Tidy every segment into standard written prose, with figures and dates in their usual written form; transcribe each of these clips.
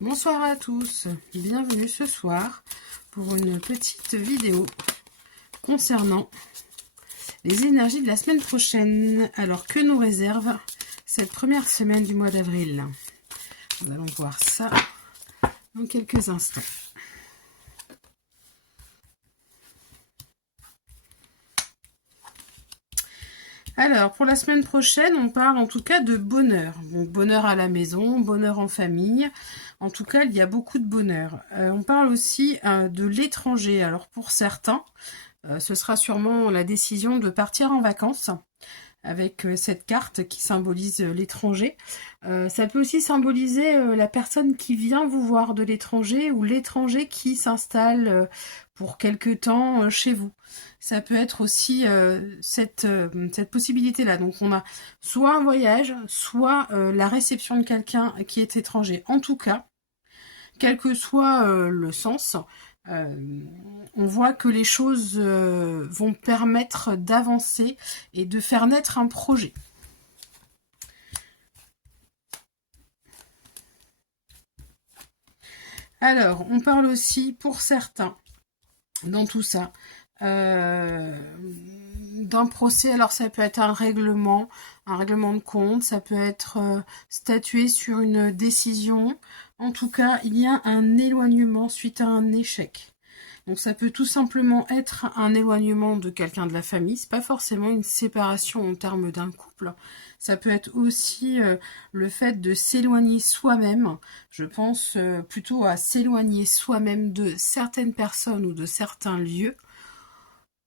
Bonsoir à tous, bienvenue ce soir pour une petite vidéo concernant les énergies de la semaine prochaine. Alors, que nous réserve cette première semaine du mois d'avril? Nous allons voir ça dans quelques instants. Alors, pour la semaine prochaine, on parle en tout cas de bonheur. Donc, bonheur à la maison, bonheur en famille. En tout cas, il y a beaucoup de bonheur. On parle aussi de l'étranger. Alors, pour certains, ce sera sûrement la décision de partir en vacances avec cette carte qui symbolise l'étranger. Ça peut aussi symboliser la personne qui vient vous voir de l'étranger ou l'étranger qui s'installe pour quelque temps chez vous. Ça peut être aussi cette possibilité-là. Donc on a soit un voyage, soit la réception de quelqu'un qui est étranger. En tout cas, quel que soit le sens, on voit que les choses vont permettre d'avancer et de faire naître un projet. Alors, on parle aussi pour certains, dans tout ça, d'un procès. Alors ça peut être un règlement de compte, ça peut être statué sur une décision. En tout cas, il y a un éloignement suite à un échec. Donc ça peut tout simplement être un éloignement de quelqu'un de la famille, c'est pas forcément une séparation en termes d'un couple. Ça peut être aussi le fait de s'éloigner soi-même. Je pense plutôt à s'éloigner soi-même de certaines personnes ou de certains lieux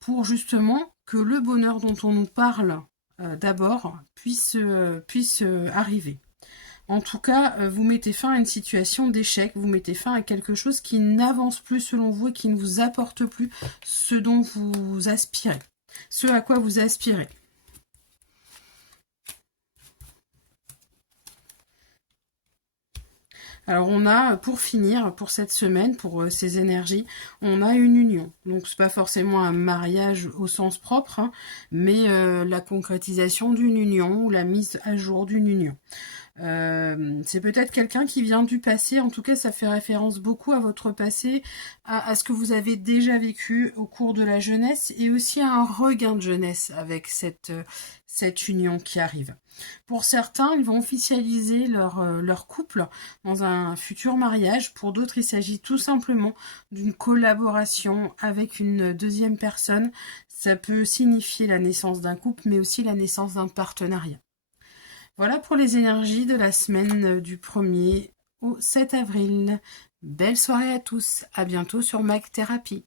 pour justement que le bonheur dont on nous parle d'abord puisse arriver. En tout cas, vous mettez fin à une situation d'échec, vous mettez fin à quelque chose qui n'avance plus selon vous et qui ne vous apporte plus ce dont vous aspirez, ce à quoi vous aspirez. Alors on a, pour finir, pour cette semaine, pour ces énergies, on a une union. Donc c'est pas forcément un mariage au sens propre, hein, mais la concrétisation d'une union ou la mise à jour d'une union. C'est peut-être quelqu'un qui vient du passé, en tout cas ça fait référence beaucoup à votre passé, à ce que vous avez déjà vécu au cours de la jeunesse et aussi à un regain de jeunesse avec cette union qui arrive. Pour certains, ils vont officialiser leur couple dans un futur mariage. Pour d'autres, il s'agit tout simplement d'une collaboration avec une deuxième personne. Ça peut signifier la naissance d'un couple, mais aussi la naissance d'un partenariat. Voilà pour les énergies de la semaine du 1er au 7 avril. Belle soirée à tous, à bientôt sur Mag Thérapie.